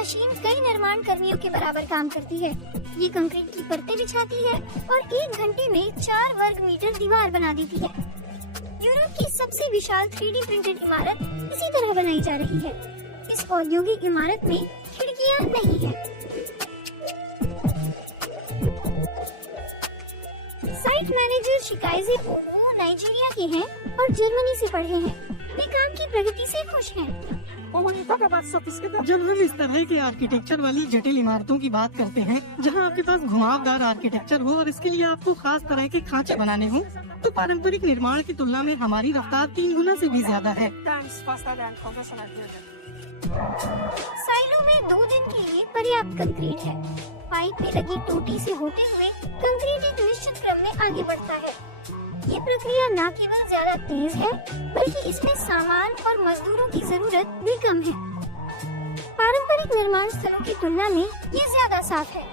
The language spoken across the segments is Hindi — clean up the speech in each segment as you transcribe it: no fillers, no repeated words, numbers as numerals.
मशीन कई निर्माण कर्मियों के बराबर काम करती है। ये कंक्रीट की परतें बिछाती है और 1 घंटे में 4 वर्ग मीटर दीवार बना देती है। यूरोप की सबसे विशाल 3D प्रिंटेड इमारत इसी तरह बनाई जा रही है। इस औद्योगिक इमारत में खिड़कियां नहीं है। साइट मैनेजर शिकायजी ओनो नाइजीरिया के हैं और जर्मनी से पढ़े हैं। वे काम की प्रगति से खुश हैं। जब हम इस तरह के आर्किटेक्चर वाली जटिल इमारतों की बात करते हैं, जहां आपके पास घुमावदार आर्किटेक्चर हो और इसके लिए आपको खास तरह के खांचे बनाने हो, तो पारंपरिक निर्माण की तुलना में हमारी रफ्तार 3 गुना से भी ज्यादा है। साइलो में 2 दिन के लिए पर्याप्त कंक्रीट है। पाइप में लगी टूटी से होते हुए कंक्रीट एक निश्चित क्रम में आगे बढ़ता है। ये प्रक्रिया न केवल ज्यादा तेज है, बल्कि इसमें सामान और मजदूरों की जरूरत भी कम है। पारंपरिक निर्माण स्थलों की तुलना में ये ज्यादा साफ है।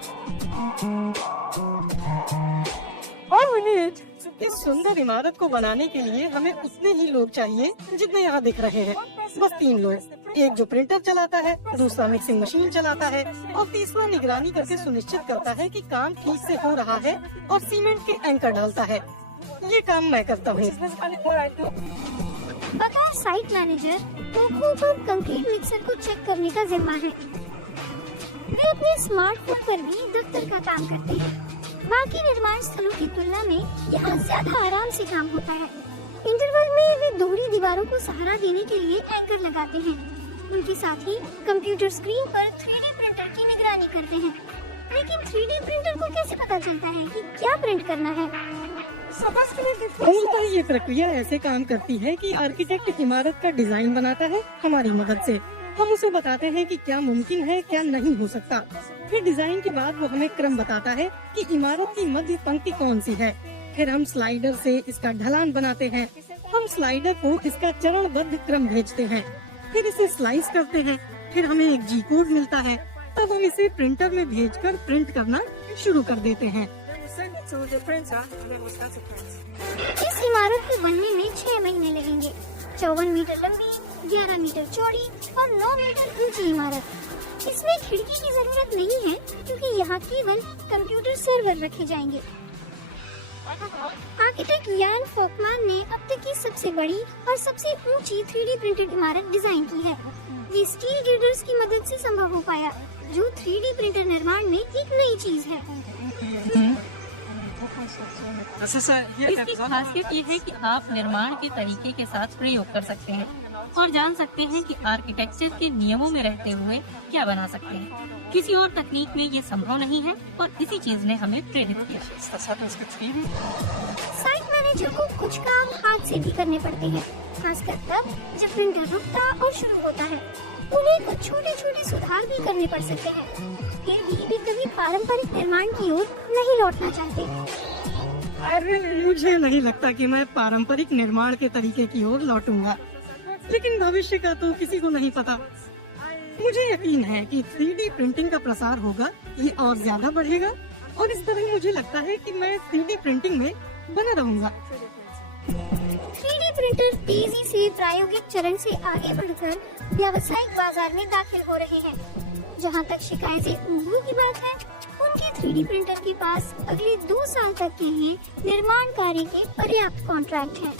इस सुंदर इमारत को बनाने के लिए हमें उतने ही लोग चाहिए जितने यहाँ दिख रहे हैं। बस 3 लोग, एक जो प्रिंटर चलाता है, दूसरा मिक्सिंग मशीन चलाता है और तीसरा निगरानी करके सुनिश्चित करता है कि काम ठीक से हो रहा है और सीमेंट के एंकर डालता है। ये काम मैं करता हूँ। बतौर साइट मैनेजर कोको को कंक्रीट मिक्सर को चेक करने का जिम्मा है। वे अपने स्मार्टफोन पर भी दफ्तर का काम करते हैं। बाकी निर्माण स्थलों की तुलना में यहाँ ज्यादा आराम से काम होता है। इंटरवल में वे दोहरी दीवारों को सहारा देने के लिए एंकर लगाते हैं। उनके साथ ही कंप्यूटर स्क्रीन पर 3D प्रिंटर की निगरानी करते हैं। लेकिन 3D प्रिंटर को कैसे पता चलता है कि क्या प्रिंट करना है? मूलतः ये प्रक्रिया ऐसे काम करती है कि आर्किटेक्ट इमारत का डिजाइन बनाता है हमारी मदद से। हम उसे बताते हैं कि क्या मुमकिन है, क्या नहीं हो सकता। फिर डिजाइन के बाद वो हमें क्रम बताता है कि इमारत की मध्य पंक्ति कौन सी है। फिर हम स्लाइडर से इसका ढलान बनाते हैं। हम स्लाइडर को इसका चरणबद्ध क्रम भेजते हैं, फिर इसे स्लाइस करते हैं। फिर हमें एक जी कोड मिलता है, तब हम इसे प्रिंटर में भेजकर प्रिंट करना शुरू कर देते हैं। इस इमारत को बनने में 6 महीने लगेंगे। 54 मीटर लंबी, 11 मीटर चौड़ी और 9 मीटर ऊंची इमारत। इसमें खिड़की की जरूरत नहीं है क्योंकि यहाँ केवल कंप्यूटर सर्वर रखे जाएंगे। आर्किटेक्ट यान फोकमान ने अब तक की सबसे बड़ी और सबसे ऊंची 3D प्रिंटेड इमारत डिजाइन की है। ये स्टील गिर्डर्स की मदद से संभव हो पाया, जो 3D प्रिंटर निर्माण में एक नई चीज है। इसकी खासियत ये है कि आप निर्माण के तरीके के साथ प्रयोग कर सकते हैं और जान सकते हैं कि आर्किटेक्चर के नियमों में रहते हुए क्या बना सकते हैं। किसी और तकनीक में ये संभव नहीं है और इसी चीज ने हमें प्रेरित किया। साइट मैनेजर को कुछ काम हाथ से भी करने पड़ते हैं, खासकर तब जब प्रिंटर रुकता और शुरू होता है। उन्हें कुछ छोटे-छोटे सुधार भी करने पड़ सकते हैं। फिर भी वे कभी पारंपरिक निर्माण की ओर नहीं लौटना चाहते। अरे मुझे नहीं लगता कि मैं पारंपरिक निर्माण के तरीके की ओर लौटूंगा, लेकिन भविष्य का तो किसी को नहीं पता। मुझे यकीन है कि 3D प्रिंटिंग का प्रसार होगा, ये और ज्यादा बढ़ेगा और इस तरह मुझे लगता है कि मैं 3D प्रिंटिंग में बना रहूंगा। 3D प्रिंटर तेजी से प्रायोगिक चरण से आगे बढ़कर व्यावसायिक बाजार में दाखिल हो रहे हैं। जहां तक शिकायतें उंगली की बात है, उनके 3D प्रिंटर के पास अगले 2 साल तक के लिए निर्माण कार्य के पर्याप्त कॉन्ट्रैक्ट हैं।